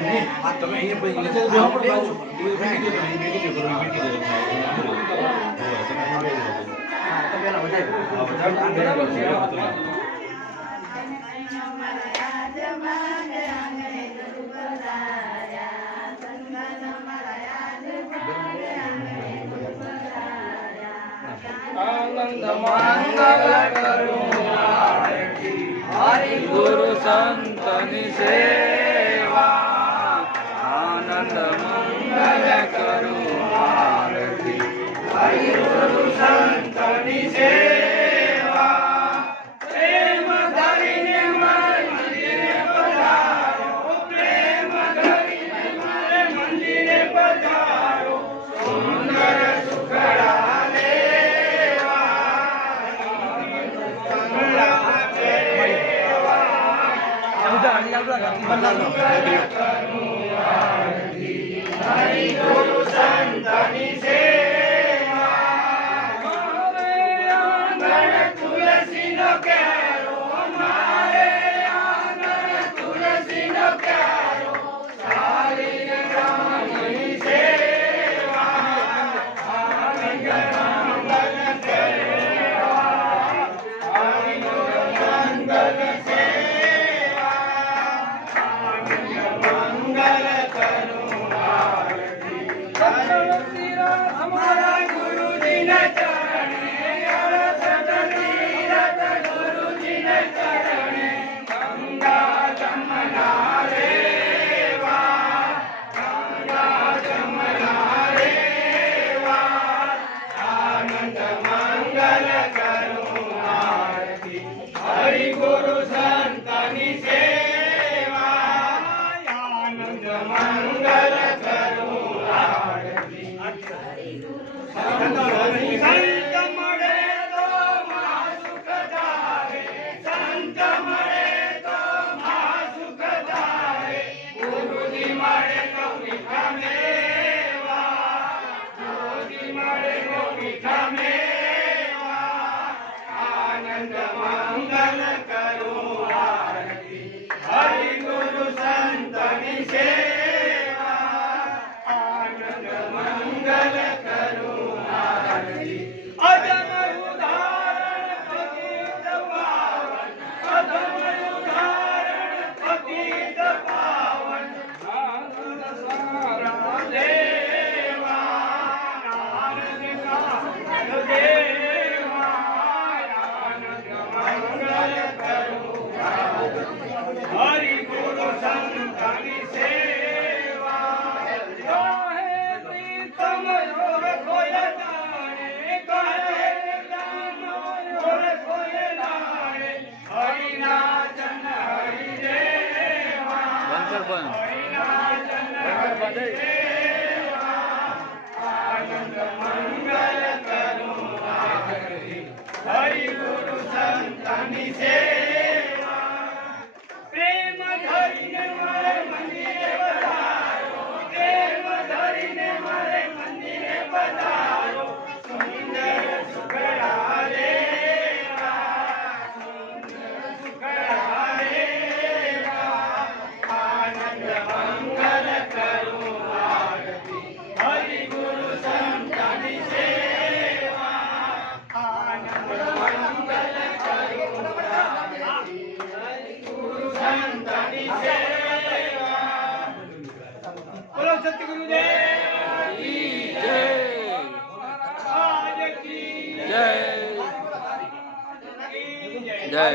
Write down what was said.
તમે અહીંયા આનંદ મંગલ કરું હરિ ગુરુ સંતની સેવા આનંદ મંગલ કરું હરિ ગુરુ સંતની સેવા પ્રેમ ધરીને મંદિરે પધારો પ્રેમ ધરીને મારે મંદિરે પધારો સુંદર સુખડા હરિ ગુરુ સંતની સેવા મારે આંગણ તુલસીનો ક્યારો મારે આંગણ તુલસીનો ક્યારો સારી રામની સેવા મંગલ સેવા હરિ ગુરુ મંગલ हमारा गुरु जी ने चरणे गुरु जी ने चरणे गंगा जमुना रेवा गंगा जमुना रेवा आनंद मंगल करो आरती हरि गुरु संतनि सेवा आनंद मंगल करो संत मरे तो महासुख धारे संत मरे तो महासुख धारे गुरु जी मरे तो मीठा मेवा गुरु जी मरे तो मीठा मेवा आनंद मंगल करो आरती हरि गुरु संतनि सेवा आनंद मंगल करो अधम उदाहरण पतित पावन अधम उदाहरण पतित पावन आनंद सारा देवा आनंद कांत देवा आनंद मंगल करो हरि गुरु संतनि सेवा कहे प्रीतम योग खोय आनंद मंगल करो हरि गुरु संतनि सेवा प्रेम धरीने मारे मंदिरे पधारो प्रेम धरीने मारे मंदिरे पधारो सुंदर सुखड़ा देवा सुंदर सुखड़ा देवा आनंद मंगल करो आरती हरि गुरु संतनि सेवा आनंद मंगल करो आरती हरि गुरु संतनि सेवा बोलो सतगुरुदेव की जय आज की जय जय